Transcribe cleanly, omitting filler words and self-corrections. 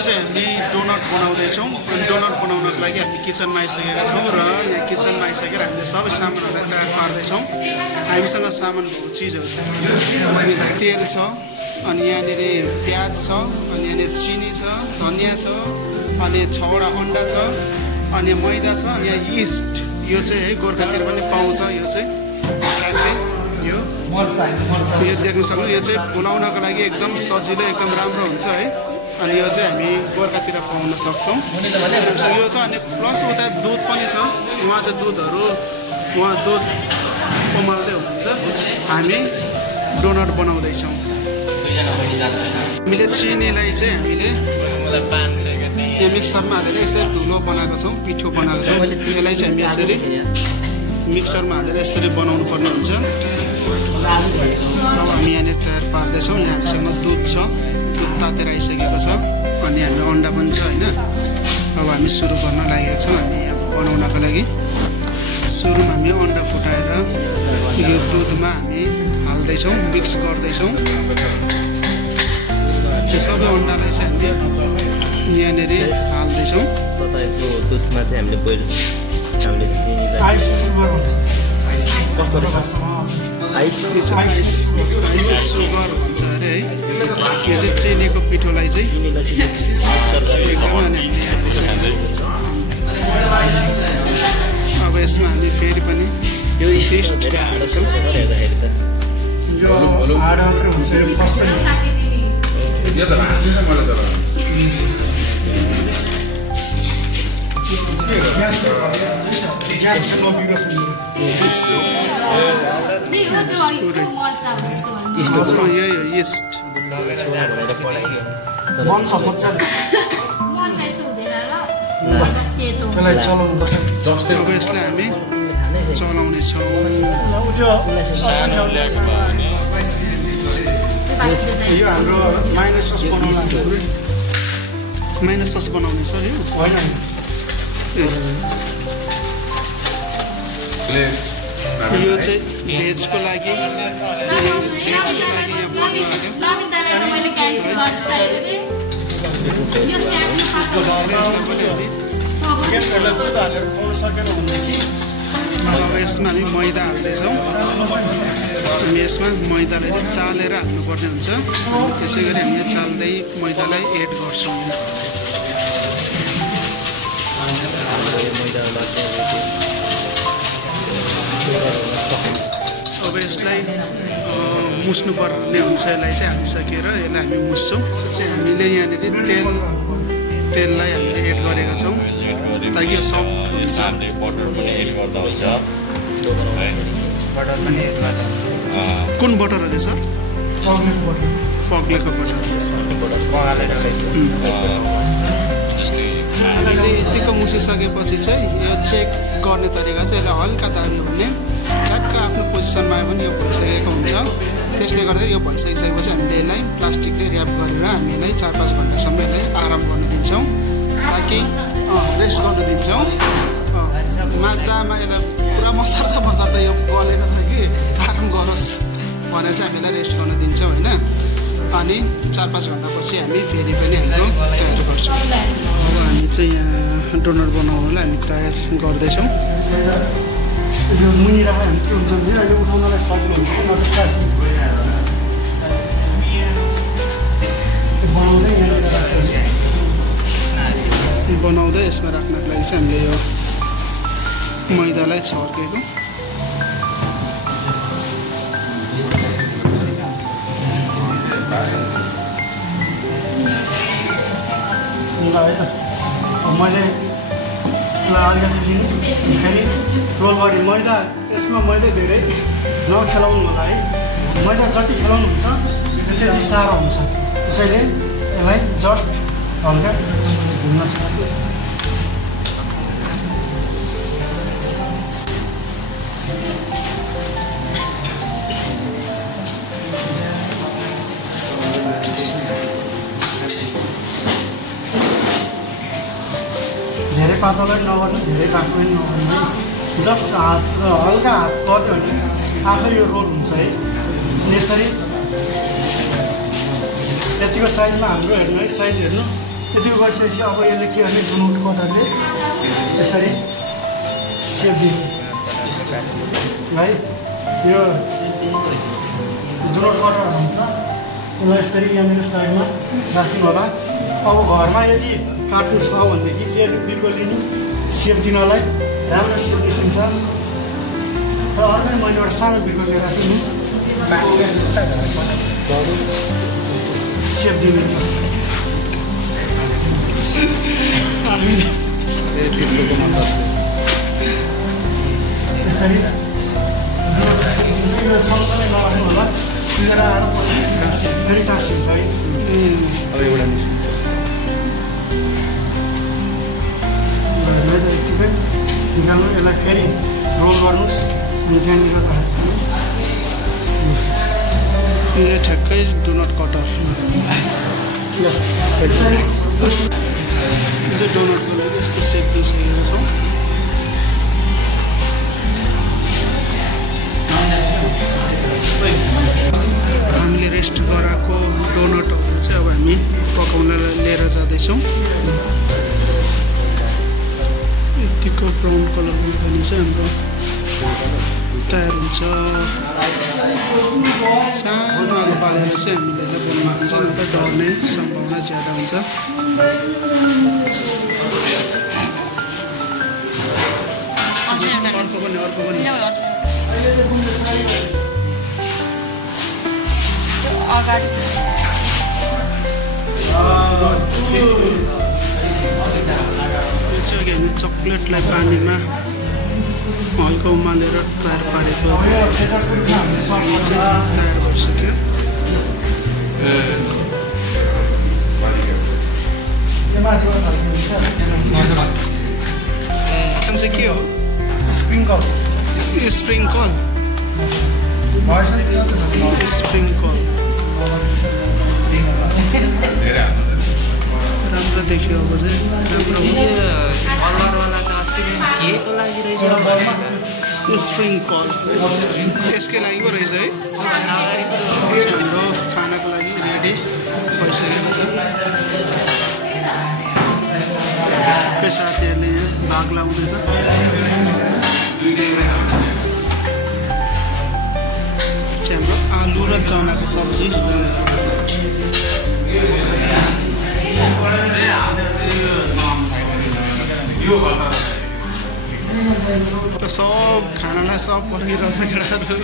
चाहिँ हामी डोनट बनाउँदैछौँ। अनि डोनट बनाउनको लागि हामी किचनमा आइसकेका छौँ र यहाँ किचनमा आइसकेर हामीले सबै सामानहरूलाई तयार पार्दैछौँ। हामीसँग सामान भएको चिजहरू चाहिँ तेल छ, अनि यहाँनिर प्याज छ, अनि यहाँनिर चिनी छ, धनियाँ छ, अनि 6वटा अन्डा छ, अनि मैदा छ, अनि यहाँ यिस्ट, यो चाहिँ है गोर्खातिर पनि पाउँछ। यो चाहिँ यो देख्न सक्नु, यो चाहिँ फुलाउनको लागि एकदम सजिलो, एकदम राम्रो हुन्छ है। अनि यो चाहिँ हामी गोर्खातिर पाउन सक्छौँ। यो छ, अनि प्लस उता दुध पनि छ। उहाँ चाहिँ दुध उमाल्दै हुनुहुन्छ। हामी डोनट बनाउँदैछौँ। हामीले चिनीलाई चाहिँ हामीले यहाँ मिक्सरमा हालेर यसरी धुलो बनाएको छौँ, पिठो बनाएको छौँ। यसलाई चाहिँ हामी यसरी मिक्सरमा हालेर यसरी बनाउनु पर्ने हुन्छ। हामी यहाँनिर तयार पार्दैछौँ। यहाँ हामीसँग दुध छ, दुध तातेर आइसकेको छ, अनि हाम्रो अन्डा पनि छ होइन। अब हामी सुरु गर्न लागेका छौँ। हामी यहाँ बनाउनको लागि सुरुमा हामी अन्डा फुटाएर यो दुधमा हामी हाल्दैछौँ, मिक्स गर्दैछौँ। यो सबै अन्डालाई चाहिँ हामी यहाँनिर हाल्दैछौँ। दुधमा चाहिँ हामीले बोइल सुगर भन्छ अरे है। यो चाहिँ चिनीको पिठोलाई चाहिँ एकदमै। अब यसमा हामी फेरि पनि यो टेस्ट हाल्छौँ। यिस्ट अब यसलाई हामी चलाउनेछौँ। यो हाम्रो माइनस सस बनाउने छ यो होइन। यो चाहिँ भेजको लागि अब यसमा हामी मैदा हाल्दैछौँ। हामी यसमा मैदालाई चाहिँ चालेर हाल्नुपर्ने हुन्छ। त्यसै गरी हामीले चाल्दै मैदालाई एड गर्छौँ। अब यसलाई मुस्नुपर्ने हुन्छ। यसलाई चाहिँ हामी सकेर यसलाई हामी मुस्छौँ। चाहिँ हामीले यहाँनिर तेललाई हामीले एड गरेका छौँ ताकि यो सफ्ट हुन्छ। कुन बटर हो सर? पग्लेको बटर। हामीले यतिको मुसिसकेपछि चाहिँ यो चेक गर्ने तरिका चाहिँ यसलाई हल्का दाब्यो भने ठ्याक्क आफ्नो पोजिसनमा आयो भने यो भइसकेको हुन्छ। त्यसले गर्दा यो भइसकिसकेपछि हामीले यसलाई प्लास्टिकले ऱ्याप गरेर हामी यसलाई 4-5 घन्टासम्म यसलाई आराम गर्न दिन्छौँ, ताकि रेस्ट गर्न दिन्छौँ। माझ्दामा यसलाई पुरा मसार्दा यो गलेको छ कि आराम गरोस् भनेर चाहिँ हामीलाई रेस्ट गर्न दिन्छौँ होइन। अनि 4-5 घन्टापछि हामी फेरि पनि हाम्रो तयार गर्छौँ। अब हामी चाहिँ यहाँ डोनट बनाउनलाई हामी तयार गर्दैछौँ। बनाउँदै यसमा राख्नको लागि चाहिँ हामीले यो मैदालाई छर्केको मैले अलिकति फेरि रोल गरी मैदा यसमा मैदा धेरै नखेलाउनु होला है। मैदा जति खेलाउनु हुन्छ त्यति साह्रो हुन्छ। त्यसैले यसलाई जस्ट हल्का घुम्न छ। धेरै पातलो नगर्नु, धेरै पातलो पनि नगर्नु। जस्ट हात हल्का हात गऱ्यो भने आफै यो रोल हुन्छ है। यसरी यतिको साइजमा हाम्रो हेर्नु है, साइज हेर्नु यति गरिसकेपछि अब यसले के गर्ने डोनट कटरले यसरी सेप दिने है। यो डोनट कटर हुन्छ यसलाई यसरी यहाँनिर साइडमा राख्नु होला। अब घरमा यदि काट्नु छ भनेदेखि बिर्को लिनु सेप दिनलाई राम्रो सेप निस्किन्छ। र अर्कै मैले एउटा सानो बिर्को लिएर राख्नु सेप दिने यसरी सँगसँगै नराख्नु होला। लिएर आएर पछि फेरि टाँसिन्छ है। अब एउटा निस्किन्छ। यतिकै निकाल्नु यसलाई फेरि रोल गर्नुहोस् अनि त्यहाँनिर यो ठ्याक्कै डोनट कटर यो चाहिँ डोनटको लागि यस्तो सेप दिइसकेका छौँ। हामीले रेस्ट गराएको डोनटहरू चाहिँ अब हामी पकाउन लिएर जाँदैछौँ। यतिको ब्राउन कलरको पनि चाहिँ हाम्रो तयार हुन्छ। सानो आगो बालेर चाहिँ हामीले यसलाई बनाउनु हुन्छ, नत्र डढ्ने सम्भावना ज्यादा हुन्छ। अर्को पनि चकलेटलाई पानीमा हल्का उमालेर तयार पारेको तयार भइसक्यो। चाहिँ के हो? स्प्रिङ्कल स्प्रिङ्कल स्प्रिङ्कल राम्रो देखियो। अब चाहिँ राम्रो स्प्रिङ्कल यसकै लागि पो रहेछ है। हाम्रो खानाको लागि रेडी भइसकेको छ। सबै साथीहरूले भाग लाउँदैछ। हाम्रो आलु र चनाको सब्जी सब खानालाई सब पर्खिरहेछ केटाहरू।